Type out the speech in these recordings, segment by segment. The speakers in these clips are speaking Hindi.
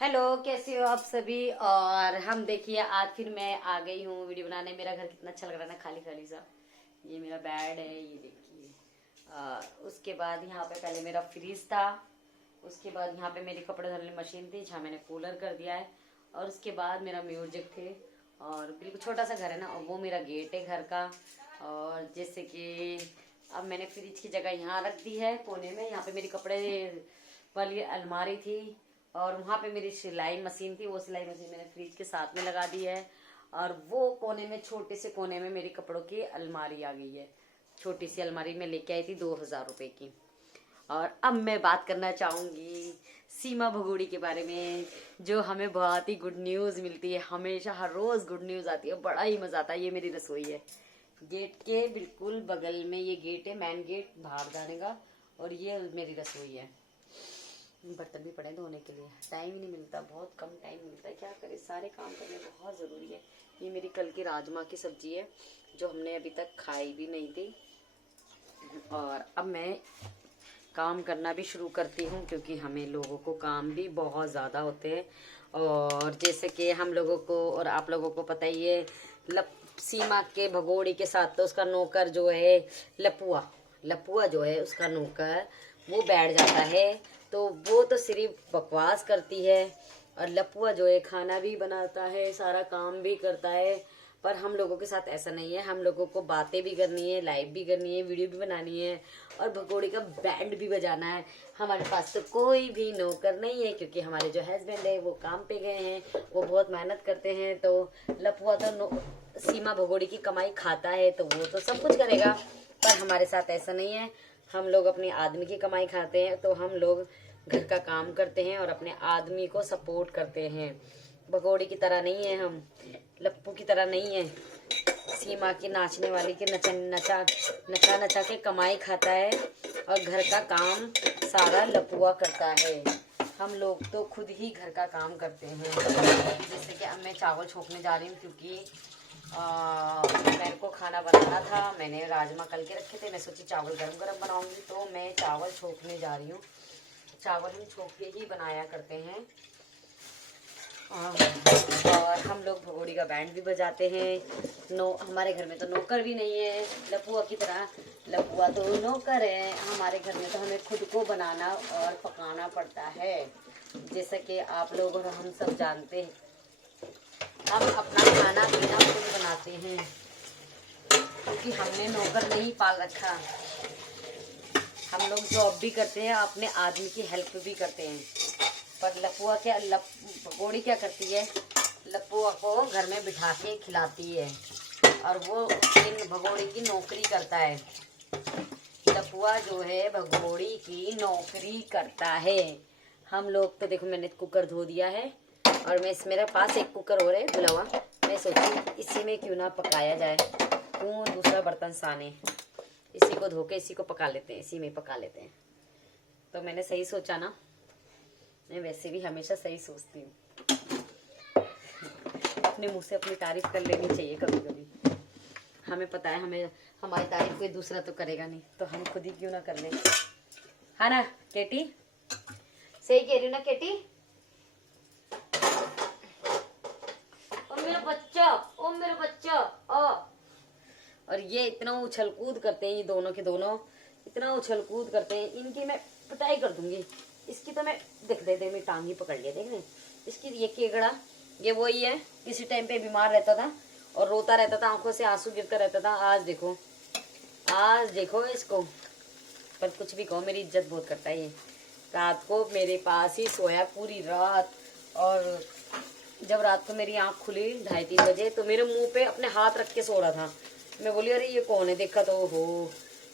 हेलो, कैसे हो आप सभी। और हम देखिए आज फिर मैं आ गई हूँ वीडियो बनाने। मेरा घर कितना अच्छा लग रहा है ना, खाली खाली सा। ये मेरा बेड है, ये देखिए। उसके बाद यहाँ पे पहले मेरा फ्रीज था। उसके बाद यहाँ पे मेरी कपड़े धोने वाली मशीन थी, जहाँ मैंने कूलर कर दिया है। और उसके बाद मेरा म्यूजिक थे। और बिल्कुल छोटा सा घर है ना, और वो मेरा गेट है घर का। और जैसे कि अब मैंने फ्रिज की जगह यहाँ रख दी है कोने में। यहाँ पे मेरी कपड़े वाली अलमारी थी। और वहाँ पे मेरी सिलाई मशीन थी, वो सिलाई मशीन मैंने फ्रिज के साथ में लगा दी है। और वो कोने में, छोटे से कोने में मेरी कपड़ों की अलमारी आ गई है। छोटी सी अलमारी में लेके आई थी 2000 रुपए की। और अब मैं बात करना चाहूंगी सीमा भगोड़ी के बारे में, जो हमें बहुत ही गुड न्यूज मिलती है। हमेशा हर रोज गुड न्यूज आती है, बड़ा ही मजा आता है। ये मेरी रसोई है, गेट के बिल्कुल बगल में ये गेट है, मेन गेट बाहर जाने का। और ये मेरी रसोई है। बर्तन भी पड़े धोने के लिए, टाइम ही नहीं मिलता, बहुत कम टाइम मिलता है। क्या करें, सारे काम करने बहुत ज़रूरी है। ये मेरी कल की राजमा की सब्जी है, जो हमने अभी तक खाई भी नहीं थी। और अब मैं काम करना भी शुरू करती हूँ, क्योंकि हमें लोगों को काम भी बहुत ज़्यादा होते हैं। और जैसे कि हम लोगों को और आप लोगों को पता ही है, सीमा के भगोड़ी के साथ तो उसका नौकर जो है लपुआ, लपुआ जो है उसका नौकर, वो बैठ जाता है। तो वो तो सिर्फ बकवास करती है। और लपुआ जो है खाना भी बनाता है, सारा काम भी करता है। पर हम लोगों के साथ ऐसा नहीं है। हम लोगों को बातें भी करनी है, लाइव भी करनी है, वीडियो भी बनानी है, और भगोड़ी का बैंड भी बजाना है। हमारे पास तो कोई भी नौकर नहीं है, क्योंकि हमारे जो हस्बैंड है वो काम पे गए हैं, वो बहुत मेहनत करते हैं। तो लपुआ तो सीमा भगोड़ी की कमाई खाता है, तो वो तो सब कुछ करेगा। पर हमारे साथ ऐसा नहीं है। हम लोग अपने आदमी की कमाई खाते हैं, तो हम लोग घर का काम करते हैं और अपने आदमी को सपोर्ट करते हैं। भगोड़ी की तरह नहीं है हम, लप्पू की तरह नहीं है। सीमा की नाचने वाली के नचा नचा नचा नचा के कमाई खाता है, और घर का काम सारा लपुआ करता है। हम लोग तो खुद ही घर का काम करते हैं। जैसे कि अब मैं चावल छोंकने जा रही हूँ, क्योंकि मेरे को खाना बनाना था। मैंने राजमा कल के रखे थे, मैं सोची चावल गरम गरम बनाऊंगी, तो मैं चावल छोंकने जा रही हूँ। चावल हम छोंक के ही बनाया करते हैं। और हम लोग भगोड़ी का बैंड भी बजाते हैं। हमारे घर में तो नौकर भी नहीं है लपुआ की तरह। लपुआ तो नौकर है। हमारे घर में तो हमें खुद को बनाना और पकाना पड़ता है। जैसे कि आप लोग और हम सब जानते हैं, हम अपना खाना पीना खुद बनाते हैं, क्योंकि हमने नौकर नहीं पाल रखा। हम लोग जॉब भी करते हैं, अपने आदमी की हेल्प भी करते हैं। पर लपुआ क्या, भगोड़ी क्या करती है, लपुआ को घर में बिठा के खिलाती है, और वो इन भगोड़ी की नौकरी करता है। लपुआ जो है भगोड़ी की नौकरी करता है। हम लोग तो देखो, मैंने कुकर धो दिया है, और मेरे पास एक कुकर और है धुला हुआ। मैं सोची इसी में क्यों ना पकाया जाए, क्यों दूसरा बर्तन साने, इसी को धो के इसी को पका लेते हैं, इसी में पका लेते हैं। तो मैंने सही सोचा ना, मैं वैसे भी हमेशा सही सोचती हूँ। अपने मुंह से अपनी तारीफ कर लेनी चाहिए कभी कभी। हमें पता है हमें हमारी तारीफ कोई दूसरा तो करेगा नहीं, तो हम खुद ही क्यों ना कर लें। हाँ ना केटी, सही कह रही हूँ ना केटी। ओ मेरा बच्चा, ओ मेरा बच्चा। और ये इतना उछल कूद करते हैं, ये दोनों के दोनों इतना उछल कूद करते हैं। इनकी मैं पिटाई कर दूंगी। इसकी तो मैं देख दे मैं टांग ही पकड़ लिया, देख रहे। इसकी ये केकड़ा, ये वही है, किसी टाइम पे बीमार रहता था और रोता रहता था, आंखों से आंसू गिरता रहता था। आज देखो इसको। पर कुछ भी कहो, मेरी इज्जत बहुत करता है ये। रात को मेरे पास ही सोया पूरी रात। और जब रात को मेरी आंख खुली 2:30-3 बजे, तो मेरे मुंह पे अपने हाथ रख के सो रहा था। मैं बोली अरे ये कौन है, देखा तो हो।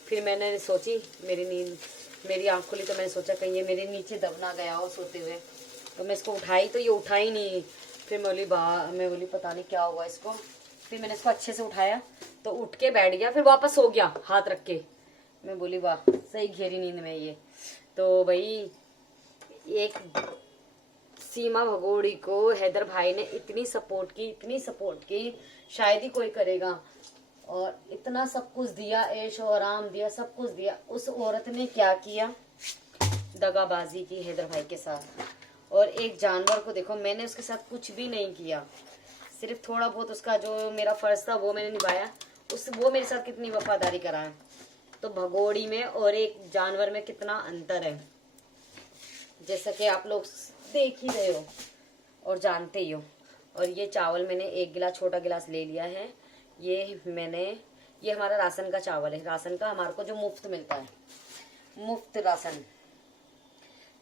फिर मैंने सोची, मेरी आंख खुली, तो मैंने सोचा कहीं ये मेरे नीचे दब ना गया हो सोते हुए। तो मैं इसको उठाई, तो ये उठा ही नहीं। फिर मैं बोली पता नहीं क्या हुआ इसको। फिर मैंने इसको अच्छे से उठाया, तो उठ के बैठ गया, फिर वापस सो गया हाथ रख के। मैं बोली वाह, सही गहरी नींद में ये। तो भाई, एक सीमा भगोड़ी को हैदर भाई ने इतनी सपोर्ट की, शायद ही कोई करेगा। और इतना सब कुछ दिया, ऐश और आराम दिया, सब कुछ दिया। उस औरत ने क्या किया, दगाबाजी की हैदर भाई के साथ। और एक जानवर को देखो, मैंने उसके साथ कुछ भी नहीं किया, सिर्फ थोड़ा बहुत उसका जो मेरा फर्ज था वो मैंने निभाया। वो मेरे साथ कितनी वफादारी करा है। तो भगोड़ी में और एक जानवर में कितना अंतर है, जैसा कि आप लोग देख ही रहे हो और जानते ही हो। और ये चावल मैंने एक गिलास, छोटा गिलास ले लिया है। ये हमारा राशन का चावल है, राशन का हमारे को जो मुफ्त मिलता है, मुफ्त राशन।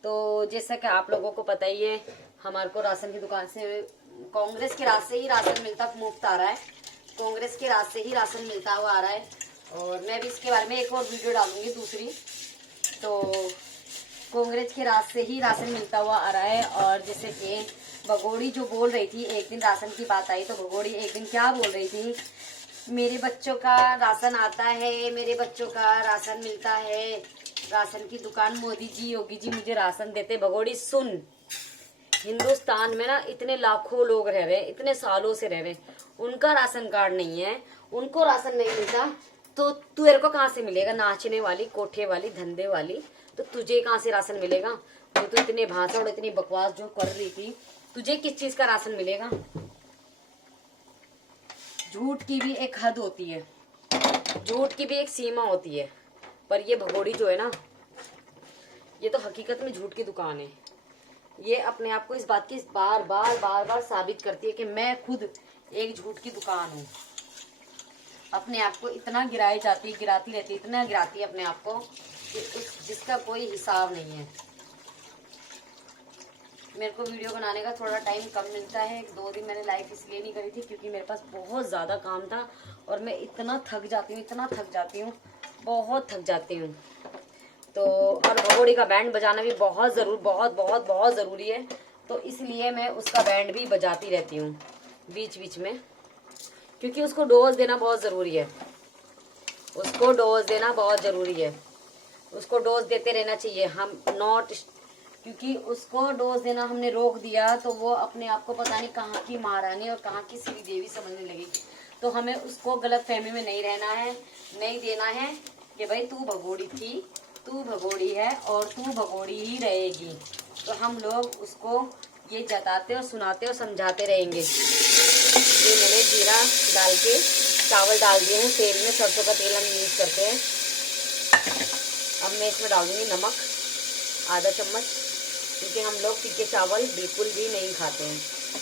तो जैसा कि आप लोगों को पता ही है, हमारे को राशन की दुकान से, कांग्रेस के राज से ही राशन मिलता, मुफ्त आ रहा है। कांग्रेस के राज से ही राशन मिलता हुआ आ रहा है। और मैं भी इसके बारे में एक और वीडियो डालूंगी दूसरी। तो कांग्रेस के राज से ही राशन मिलता हुआ आ रहा है। और जैसे कि भगोड़ी जो बोल रही थी, एक दिन राशन की बात आई तो भगोड़ी एक दिन क्या बोल रही थी, मेरे बच्चों का राशन आता है, मेरे बच्चों का राशन मिलता है, राशन की दुकान मोदी जी, योगी जी मुझे राशन देते। भगोड़ी सुन, हिंदुस्तान में ना इतने लाखों लोग रह रहे, इतने सालों से रह रहे, उनका राशन कार्ड नहीं है, उनको राशन नहीं मिलता, तो तेरे को कहाँ से मिलेगा? नाचने वाली, कोठे वाली, धंधे वाली, तो तुझे कहाँ से राशन मिलेगा? तो इतने भाषण और इतनी बकवास जो कर रही थी, तुझे किस चीज का राशन मिलेगा? झूठ की भी एक हद होती है, झूठ की भी एक सीमा होती है। पर ये भगोड़ी जो है ना, ये तो हकीकत में झूठ की दुकान है। ये अपने आप को इस बात की बार बार साबित करती है कि मैं खुद एक झूठ की दुकान हूँ। अपने आप को इतना गिराई जाती है, गिराती रहती है, इतना गिराती है अपने आप को कि जिसका कोई हिसाब नहीं है। मेरे को वीडियो बनाने का थोड़ा टाइम कम मिलता है, 2 दिन मैंने लाइव इसलिए नहीं करी थी क्योंकि मेरे पास बहुत ज़्यादा काम था और मैं इतना थक जाती हूँ, इतना थक जाती हूँ, बहुत थक जाती हूँ। तो और भगोड़ी का बैंड बजाना भी बहुत ज़रूरी है। तो इसलिए मैं उसका बैंड भी बजाती रहती हूँ बीच बीच में, क्योंकि उसको डोज देना बहुत ज़रूरी है, उसको डोज देना बहुत ज़रूरी है, उसको डोज देते रहना चाहिए। हम नॉट, क्योंकि उसको डोज देना हमने रोक दिया तो वो अपने आप को पता नहीं कहाँ की महारानी और कहाँ की श्री देवी समझने लगेगी। तो हमें उसको गलत फहमी में नहीं रहना है, नहीं देना है कि भाई तू भगोड़ी थी, तू भगोड़ी है और तू भगोड़ी ही रहेगी। तो हम लोग उसको ये जताते और सुनाते और समझाते रहेंगे। ये मैंने जीरा डाल के चावल डाल दिए हैं तेल में, सरसों का तेल हम यूज करते हैं। अब मैं इसमें डाल दूंगी नमक आधा चम्मच, क्योंकि हम लोग फीके चावल बिल्कुल भी नहीं खाते हैं।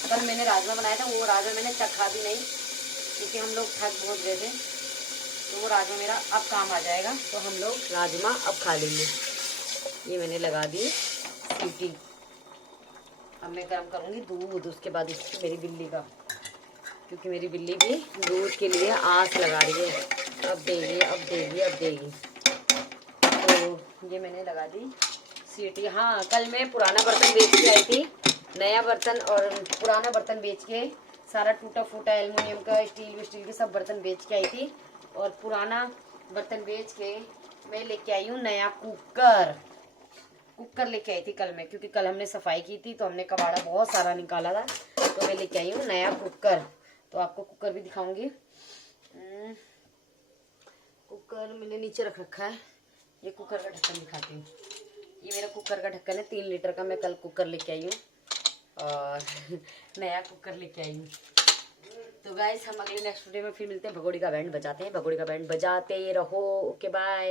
कल मैंने राजमा बनाया था, वो राजमा मैंने चखा भी नहीं क्योंकि हम लोग थक बहुत गए थे। तो वो राजमा मेरा अब काम आ जाएगा, तो हम लोग राजमा अब खा लेंगे। ये मैंने लगा दी सीटी। अब मैं गर्म करूँगी दूध, उसके बाद इसकी मेरी बिल्ली का, क्योंकि मेरी बिल्ली भी दूध के लिए आस लगा रही है, अब देगी अब देगी अब देगी। तो ये मैंने लगा दी सीटी। हाँ, कल मैं पुराना बर्तन बेच के आई थी, नया बर्तन और पुराना बर्तन बेच के, सारा टूटा फूटा एल्युमिनियम का, स्टील के सब बर्तन बेच के आई थी। और पुराना बर्तन बेच के मैं लेके आई हूँ नया कुकर लेके आई थी कल मैं, क्योंकि कल हमने सफाई की थी तो हमने कबाड़ा बहुत सारा निकाला था, तो मैं लेके आई हूँ नया कुकर। तो आपको कुकर भी दिखाऊंगी। कुकर मैंने नीचे रख रखा है, ये कुकर का ढक्कन दिखाती हूँ। ये मेरा कुकर का ढक्कन है, 3 लीटर का मैं कल कुकर लेके आई हूँ और नया कुकर लेके आई हूँ। तो गाइस, हम अगले नेक्स्ट वीडियो में फिर मिलते हैं। भगोड़ी का बैंड बजाते हैं, भगोड़ी का बैंड बजाते रहो। Okay bye.